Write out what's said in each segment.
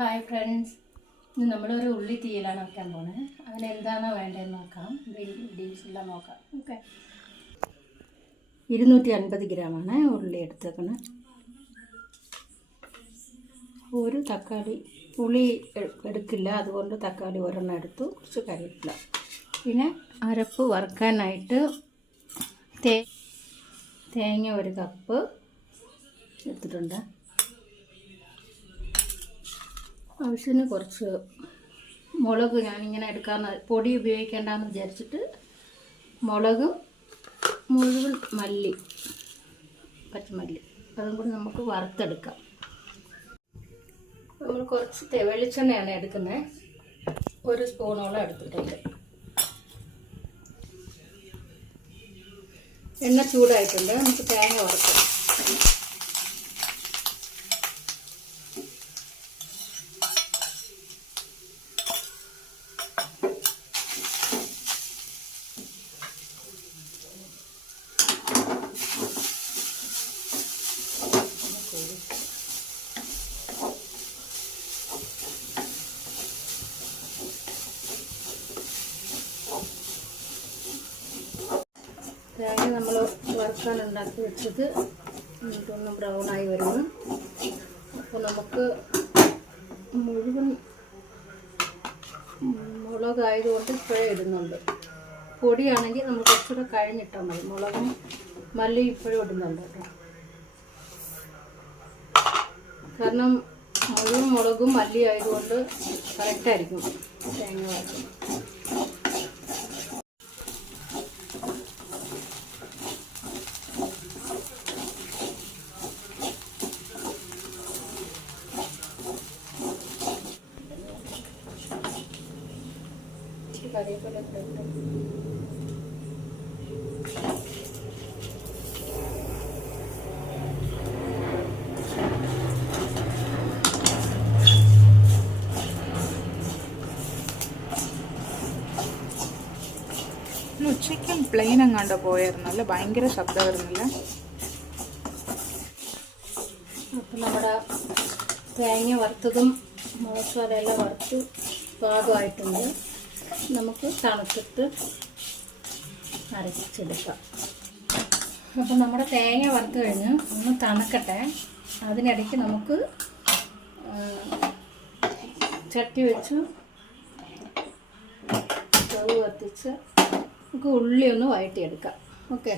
Hi friends, ഇന്ന് നമ്മളൊരു ഉള്ളി തീയിലാണ് വയ്ക്കാൻ പോകുന്നത്. അതിനെന്താണോ വേണ്ടതെന്ന് നോക്കാം. ഇൻഗ്രീഡിയൻസ് എല്ലാം നോക്കാം. ഓക്കെ, 250 ഗ്രാമാണ് ഉള്ളി എടുത്തേക്കുന്നത്. ഒരു തക്കാളി, പുളി എടുക്കില്ല, അതുകൊണ്ട് തക്കാളി ഒരെണ്ണം എടുത്തു. കുറച്ച് കറിവേപ്പില, പിന്നെ അരപ്പ് വറുക്കാനായിട്ട് തേങ്ങ 1 കപ്പ് എടുത്തിട്ടുണ്ട്. ആവശ്യത്തിന് കുറച്ച് മുളക് ഞാനിങ്ങനെ എടുക്കാമെന്ന്, പൊടി ഉപയോഗിക്കേണ്ടെന്ന് വിചാരിച്ചിട്ട് മുളകും മുഴുവൻ മല്ലി, പച്ചമല്ലി, അതും കൂടി നമുക്ക് വറുത്തെടുക്കാം. നമ്മൾ കുറച്ച് വെളിച്ചെണ്ണയാണ് എടുക്കുന്നത്. 1 സ്പൂണോളം എടുത്തിട്ടുണ്ട്. എണ്ണ ചൂടായിട്ടുണ്ട്. നമുക്ക് തേങ്ങ വറുക്കാം. തേങ്ങ നമ്മൾ വറുക്കാൻ ഉണ്ടാക്കി വെച്ചത് എന്നിട്ടൊന്ന് ബ്രൗണായി വരുന്നു. അപ്പോൾ നമുക്ക് മുഴുവൻ മുളകായതുകൊണ്ട് ഇപ്പോഴേ ഇടുന്നുണ്ട്. പൊടിയാണെങ്കിൽ നമ്മൾ കുറച്ചുകൂടെ കഴിഞ്ഞിട്ടാൽ മതി. മുളകും മല്ലി ഇപ്പോഴും ഇടുന്നുണ്ട് കേട്ടോ. കാരണം മുഴുവൻ മുളകും മല്ലി ആയതുകൊണ്ട് കറക്റ്റായിരിക്കും തേങ്ങ വറുക്കും. കറിവേപ്പില ഇട്ടിട്ട് ഉച്ചയ്ക്കും പ്ലെയിൻ എങ്ങാണ്ടോ പോയായിരുന്നല്ലേ, ഭയങ്കര ശബ്ദം വരുന്നില്ല. അപ്പം നമ്മുടെ തേങ്ങ വറുത്തതും മസാലയെല്ലാം വറുത്ത് പാകമായിട്ടുണ്ട്. നമുക്ക് തണുത്തിട്ട് അരച്ചെടുക്കാം. അപ്പം നമ്മുടെ തേങ്ങ വറുത്ത് കഴിഞ്ഞ് ഒന്ന് തണുക്കട്ടെ. അതിനിടയ്ക്ക് നമുക്ക് ചട്ടി വെച്ച് സ്റ്റവ് കത്തിച്ച് നമുക്ക് ഉള്ളി ഒന്ന് വഴറ്റിയെടുക്കാം. ഓക്കെ,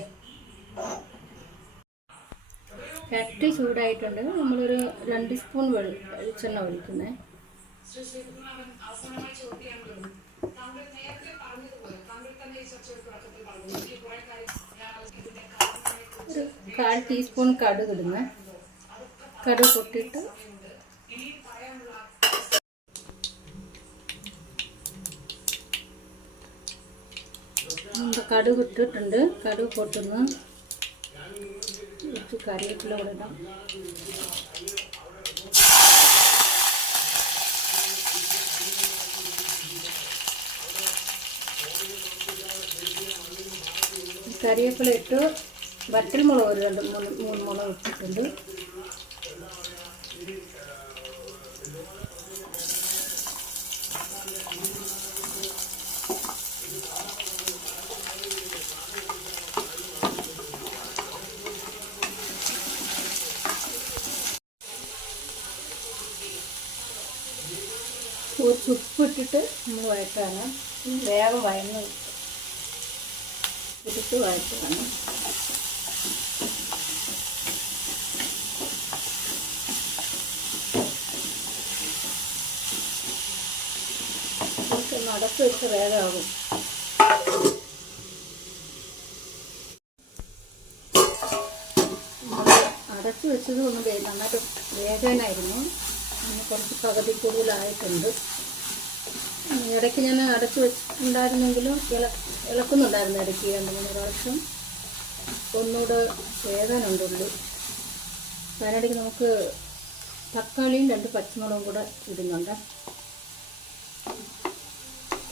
ചട്ടി ചൂടായിട്ടുണ്ട്. നമ്മളൊരു 2 സ്പൂൺ വെളിച്ചെണ്ണ ഒഴിക്കുന്നത്. ഒരു 1/4 ടീസ്പൂൺ കടുക് ഇടുന്നത്. കടുക് പൊട്ടിയിട്ട് കടുക് ഇട്ടിട്ടുണ്ട്. കടുക് പൊട്ടുന്നു. കുറച്ച് കറിവേപ്പില കൂടെ ഇടാം. കറിവേപ്പില ഇട്ട് വറ്റൽമുളക് ഒരു 2-3 മുളക് ഇട്ടിട്ടുണ്ട്. കുറച്ച് ഉപ്പിട്ടിട്ട് നമ്മൾ വഴറ്റാണ്. വേഗം വഴന്ന് ഇട്ടിട്ട് വഴറ്റാണ്. അടച്ച് വെച്ച് വേഗമാകും. അടച്ച് വെച്ചത് ഒന്ന് നന്നായിട്ട് വേഗനായിരുന്നു. അങ്ങനെ കുറച്ച് പകുതി കൂടുതലായിട്ടുണ്ട്. ഇടയ്ക്ക് ഞാൻ അടച്ച് വെച്ചിട്ടുണ്ടായിരുന്നെങ്കിലും ഇളക്കുന്നുണ്ടായിരുന്നു. ഇടയ്ക്ക് 2-3 പ്രാവശ്യം. ഒന്നുകൂടെ വേകാനുണ്ടുള്ളൂ. അതിനിടയ്ക്ക് നമുക്ക് തക്കാളിയും 2 പച്ചമുളകും കൂടെ ഇടുന്നുണ്ട്.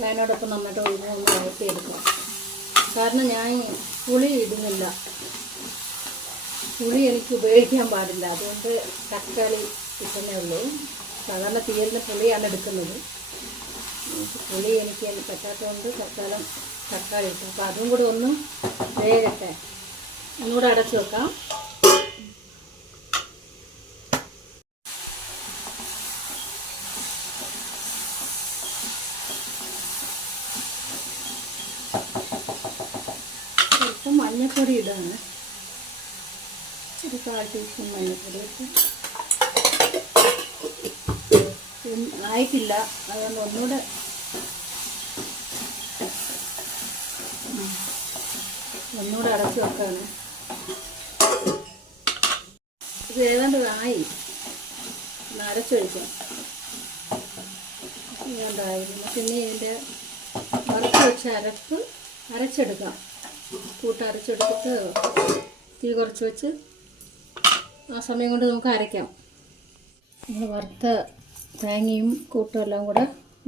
അതിനോടൊപ്പം നന്നായിട്ട് ഒന്ന് വഴറ്റിയെടുക്കണം. കാരണം ഞാൻ പുളി ഇടുന്നില്ല. പുളി എനിക്ക് ഉപയോഗിക്കാൻ പാടില്ല, അതുകൊണ്ട് തക്കാളി ഇട്ടേ ഉള്ളൂ. സാധാരണ തീയലിന് പുളിയാണ് എടുക്കുന്നത്. പുളി എനിക്ക് പറ്റാത്തതുകൊണ്ട് തൽക്കാലം തക്കാളി ഇട്ടു. അപ്പോൾ അതും കൂടെ ഒന്ന് വേഗട്ടെ. ഒന്നുകൂടെ അടച്ചു വെക്കാം. ഇപ്പം മഞ്ഞൾപ്പൊടി ഇടാണ്. ഒരു 1/4 ടീസ്പൂൺ മഞ്ഞൾപ്പൊടി ഇട്ട് ആയിട്ടില്ല. അതുകൊണ്ട് ഒന്നുകൂടെ അടച്ചു വെക്കാണ്. ഇത് ഏതാണ്ട് ആയി. അരച്ചൊഴിക്കാം. ഏതാണ്ടായിരുന്നു. പിന്നെ ഇതിൻ്റെ വറുത്ത് വെച്ച അരപ്പ് അരച്ചെടുക്കാം. അരച്ചെടുത്തിട്ട് തീ കുറച്ച് വെച്ച് ആ സമയം കൊണ്ട് നമുക്ക് അരയ്ക്കാം. നമ്മൾ വറുത്ത തേങ്ങയും കൂട്ടും എല്ലാം കൂടെ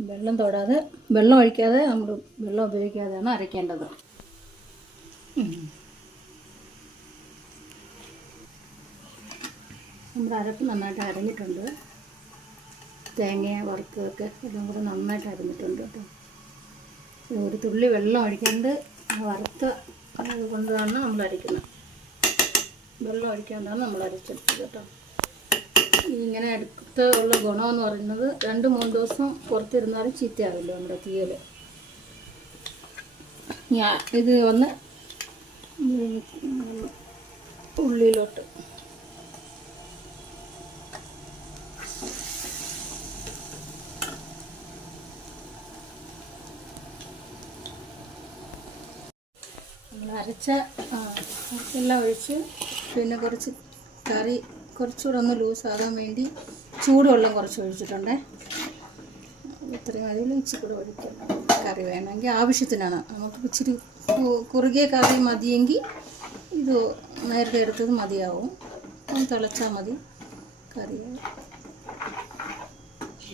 വെള്ളം തൊടാതെ, വെള്ളം ഒഴിക്കാതെ, നമ്മൾ വെള്ളം ഉപയോഗിക്കാതെയാണ് അരയ്ക്കേണ്ടത്. നമ്മുടെ അരപ്പ് നന്നായിട്ട് അരഞ്ഞിട്ടുണ്ട്. തേങ്ങ വറുത്തതൊക്കെ എല്ലാം കൂടെ നന്നായിട്ട് അരഞ്ഞിട്ടുണ്ട് കേട്ടോ. ഒരു തുള്ളി വെള്ളം ഒഴിക്കാണ്ട് വറുത്ത കൊണ്ടാണ് നമ്മൾ അരയ്ക്കുന്നത്. വെള്ളം ഒഴിക്കാണ്ടാണ് നമ്മൾ അരച്ചെടുത്തത് കേട്ടോ. ഇങ്ങനെ അടുത്ത ഉള്ള ഗുണമെന്ന് പറയുന്നത് 2-3 ദിവസം പുറത്തിരുന്നാലും ചീത്തയാവില്ല നമ്മുടെ തീയൽ. ഇത് വന്ന് ഉള്ളിയിലോട്ട് നമ്മൾ അരച്ച എല്ലാം ഒഴിച്ച് പിന്നെ കുറച്ച് കറി കുറച്ചുകൂടെ ഒന്ന് ലൂസാകാൻ വേണ്ടി ചൂടുവെള്ളം കുറച്ച് ഒഴിച്ചിട്ടുണ്ടേ. ഇത്രയും അതിൽ ഇച്ചിരി കൂടെ ഒഴിക്കാം. കറി വേണമെങ്കിൽ ആവശ്യത്തിനാണ്. നമുക്ക് ഇച്ചിരി കുറുകിയ കറി മതിയെങ്കിൽ ഇത് നേരത്തെ എടുത്തത് മതിയാവും. ഒന്ന് തിളച്ചാൽ മതി കറി.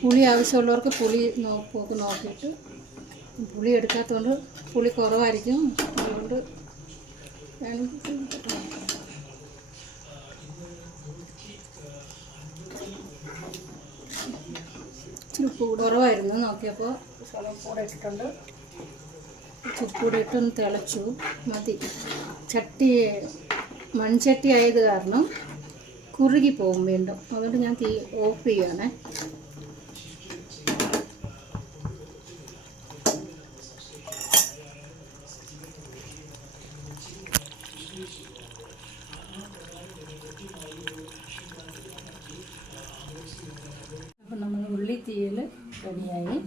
പുളി ആവശ്യമുള്ളവർക്ക് പുളി നോക്കിയിട്ട്, പുളി എടുക്കാത്തതുകൊണ്ട് പുളി കുറവായിരിക്കും. അതുകൊണ്ട് വേണമെങ്കിൽ ഇച്ചിരി ഉപ്പ് കുറവായിരുന്നു. നോക്കിയപ്പോൾ സ്വലം കൂടെ ഇട്ടിട്ടുണ്ട്. ഉപ്പൂടെ ഇട്ടൊന്ന് തിളച്ചു മതി. മൺചട്ടി ആയത് കാരണം കുറുകി പോകും വീണ്ടും. അതുകൊണ്ട് ഞാൻ തീ ഓഫ് ചെയ്യുകയാണേ. അപ്പം നമ്മൾ ഉള്ളി തീയൽ റെഡിയായി.